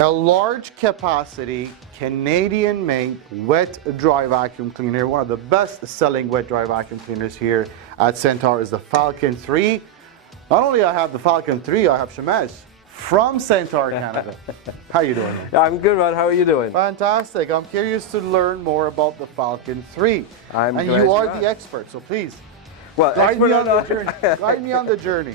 A large capacity, Canadian-made wet dry vacuum cleaner. One of the best selling wet dry vacuum cleaners here at Centaur is the Falcon 3. Not only I have the Falcon 3, I have Shamez from Centaur, Canada. How you doing? I'm good, Rod. How are you doing? Fantastic. I'm curious to learn more about the Falcon 3. And you are the expert, so please guide me on the journey. Guide me on the journey.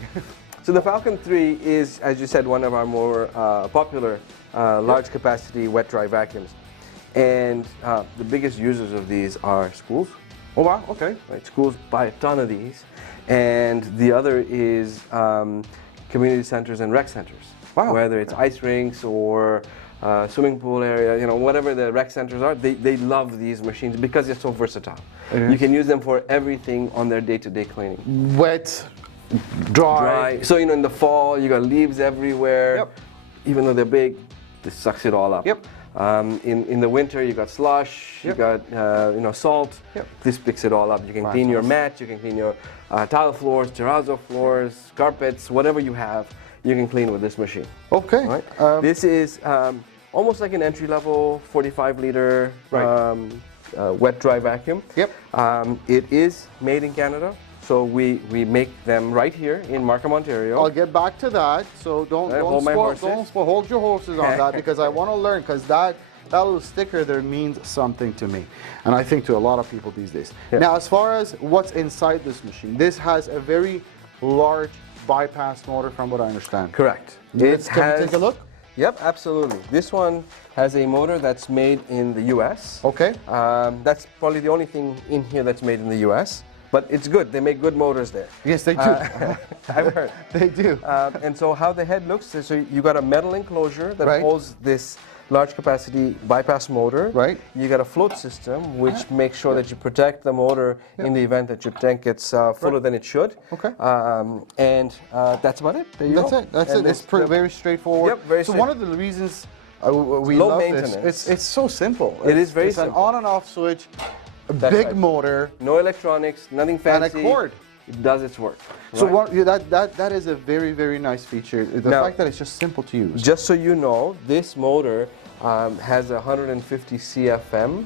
So the Falcon 3 is, as you said, one of our more popular large capacity wet dry vacuums. And the biggest users of these are schools. Oh wow, okay. Right, schools buy a ton of these. And the other is community centers and rec centers. Wow. Whether it's ice rinks or swimming pool area, you know, whatever the rec centers are, they love these machines because they're so versatile. You can use them for everything on their day-to-day cleaning. Wet, dry. So, you know, in the fall, you got leaves everywhere. Yep. Even though they're big, this sucks it all up. Yep. In the winter, you got slush, Yep. you got you know, salt. Yep. This picks it all up. You can clean your mat, you can clean your tile floors, terrazzo floors, carpets, whatever you have, you can clean with this machine. Okay. Right? This is almost like an entry-level 45-liter wet dry vacuum. Yep. It is made in Canada. So we make them right here in Markham, Ontario. I'll get back to that. So don't hold your horses on that because I want to learn, because that little sticker there means something to me, and I think to a lot of people these days. Yeah. Now, as far as what's inside this machine, this has a very large bypass motor, from what I understand. Correct. Can we take a look? Yep, absolutely. This one has a motor that's made in the U.S. Okay. That's probably the only thing in here that's made in the U.S. But it's good. They make good motors there. Yes, they do. I've heard. They do. And so how the head looks is, so you got a metal enclosure that holds this large capacity bypass motor. Right. You got a float system which makes sure that you protect the motor in the event that your tank gets fuller than it should. Okay. And that's about it. There you go. That's it. It's very straightforward. Yep, very So one of the reasons we low love maintenance. this, it's so simple. It is very simple. It's simple. an on and off switch. A That's big right. motor, no electronics, nothing fancy. and a cord. It does its work. So right? that is a very nice feature. The Now, fact that it's just simple to use. Just so you know, this motor has a 150 CFM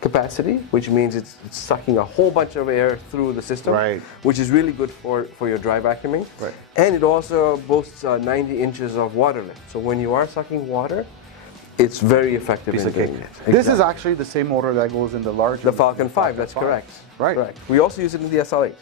capacity, which means it's sucking a whole bunch of air through the system, Right. which is really good for your dry vacuuming. Right. And it also boasts 90 inches of water lift. So when you are sucking water, it's very effective in doing it. This is actually the same motor that goes in the larger. The Falcon 5, that's correct. Right. Correct. We also use it in the SL8.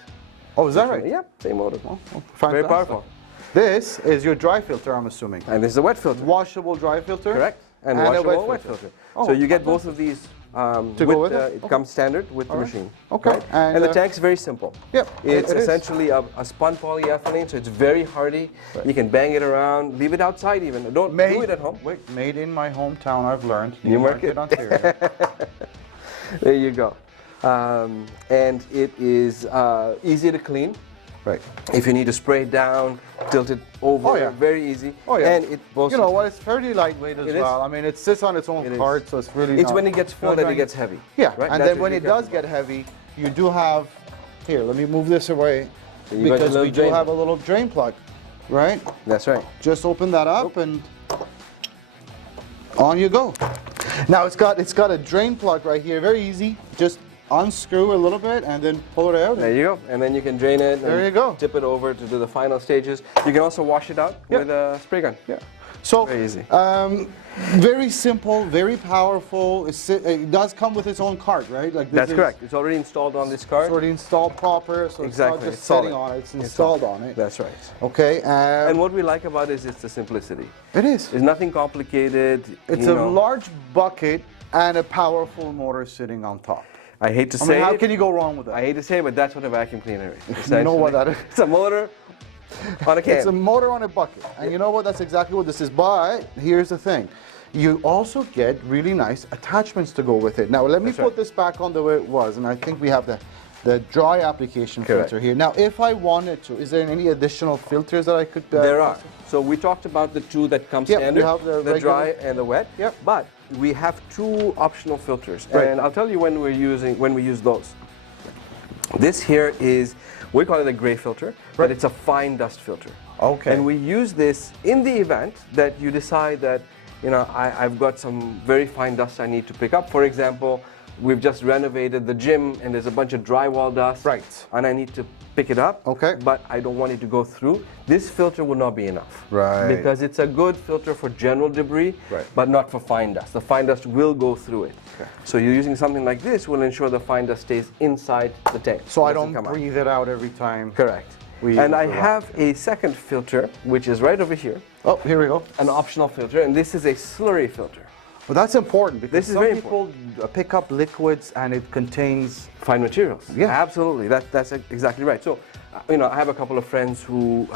Oh, is that right? Yeah, same motor. Fantastic. Very powerful. This is your dry filter, I'm assuming. And this is a wet filter. Washable dry filter. Correct. And a washable wet filter. Oh, so you get both of these to go with it? It comes standard with the machine. Okay. Right? And the tank's very simple. Yep. It's it is. essentially a spun polyethylene, so it's very hardy. Right. You can bang it around, leave it outside even. Don't do it at home. Wait, made in my hometown, I've learned. Newmarket, Ontario. There you go. And it is easy to clean. Right. If you need to spray it down, tilt it over, very easy. Oh yeah. And it boasts. You know what? It's fairly lightweight as well. I mean, it sits on its own cart, so it's really. It's when it gets full that it gets heavy. Yeah. Right? And then when it does get heavy, you do have. Here, let me move this away, So because we do have a little drain plug, right? That's right. Just open that up and on you go. Now it's got a drain plug right here. Very easy. Just unscrew a little bit and then pull it out. There you go. And then you can drain it. There you go. Tip it over to do the final stages. You can also wash it out with a spray gun. Yeah. So very easy. Very simple, very powerful. It does come with its own cart, right? Like That's correct. It's already installed on this cart. It's already installed proper, so it's not just sitting on it. It's installed on it. That's right. Okay. And what we like about it is it's the simplicity. It is. There's nothing complicated. It's a large bucket and a powerful motor sitting on top. I hate to say how can you go wrong with that? I hate to say it, but that's what a vacuum cleaner is. You know what that is? It's a motor on a can. It's a motor on a bucket. And you know what? That's exactly what this is. But here's the thing. You also get really nice attachments to go with it. Now, let me put this back on the way it was. And I think we have the dry application filter here. Now, if I wanted to, is there any additional filters that I could? There are. So we talked about the two that come standard, we have the dry and the wet. Yep. But we have two optional filters, and I'll tell you when we use those. This here is, we call it a gray filter, but it's a fine dust filter. Okay. And we use this in the event that you decide that you know, I've got some very fine dust I need to pick up. For example, we've just renovated the gym and there's a bunch of drywall dust. Right. And I need to pick it up. Okay. But I don't want it to go through. This filter will not be enough. Right. Because it's a good filter for general debris, right, but not for fine dust. The fine dust will go through it. Okay. So you're using something like this will ensure the fine dust stays inside the tank. So I doesn't don't come out. breathe it out every time. Correct. And I have a second filter, which is right over here. Oh, here we go. An optional filter, and this is a slurry filter. Well, that's important because This is some very people pick up liquids and it contains fine materials. Yeah. Absolutely. That's exactly right. So, you know, I have a couple of friends who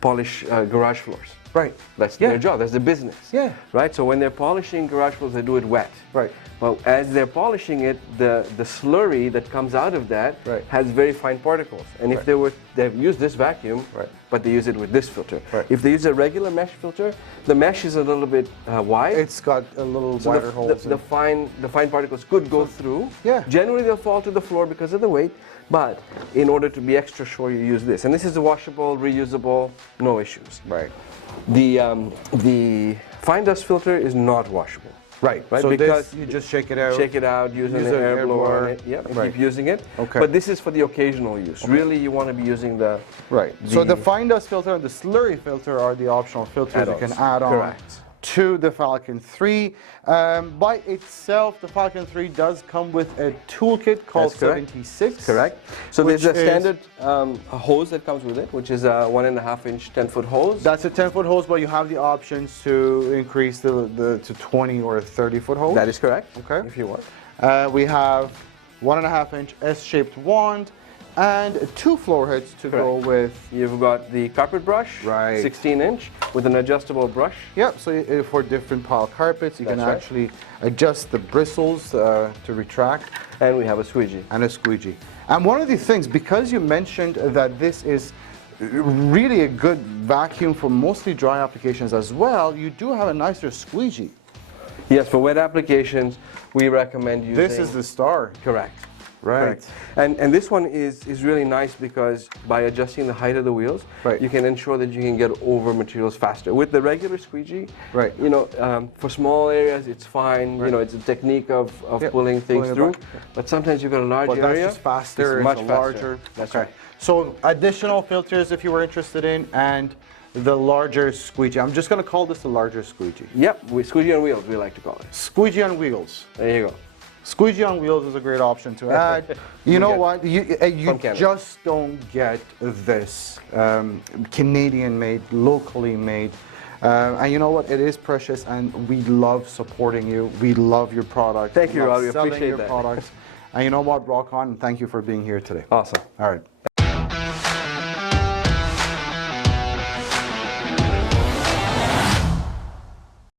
polish garage floors. Right. That's their job. That's their business. Yeah. Right. So when they're polishing garage floors, they do it wet. Right. But as they're polishing it, the slurry that comes out of that right, has very fine particles. And if they've used this vacuum, right, but they use it with this filter. Right. If they use a regular mesh filter, the mesh is a little bit wide. It's got a little wider holes. The fine particles could go through. Yeah. Generally, they'll fall to the floor because of the weight. But in order to be extra sure, you use this. And this is washable, reusable, no issues. Right. The fine dust filter is not washable. Right. Right. So because this, you just shake it out. Shake it out, use an air blower on it. Yeah, and keep using it. Okay. But this is for the occasional use. Okay. Really, you want to be using the So the fine dust filter and the slurry filter are the optional filters you can add on to the Falcon 3. By itself, the Falcon 3 does come with a toolkit called 76. Correct. So there's a standard hose that comes with it, which is a 1.5 inch 10-foot hose. That's a 10-foot hose, but you have the options to increase to 20 or 30-foot hose. That is correct. Okay. If you want. We have 1.5 inch S-shaped wand and 2 floor heads to go with. You've got the carpet brush, 16 inch, with an adjustable brush. Yep, so for different pile carpets, you can actually adjust the bristles to retract. And we have a squeegee. And a squeegee. And one of the things, because you mentioned that this is really a good vacuum for mostly dry applications as well, you do have a nicer squeegee. Yes, for wet applications, we recommend using. This is the star. Correct. Right. Correct. And this one is really nice because by adjusting the height of the wheels, you can ensure that you can get over materials faster. With the regular squeegee, you know, for small areas it's fine. You know, it's a technique of pulling things through. But sometimes you've got a large area. That's just faster. It's much larger. That's right. So additional filters if you were interested in, and the larger squeegee. I'm just going to call this the larger squeegee. Yep, squeegee on wheels we like to call it. Squeegee on wheels. There you go. Squeegee on wheels is a great option to add. You know what? You just don't get this Canadian made, locally made. And you know what? It is precious, and we love supporting you. We love your product. Thank you, Rob. We appreciate appreciate your that. products. And you know what? Rock on, and thank you for being here today. Awesome. All right.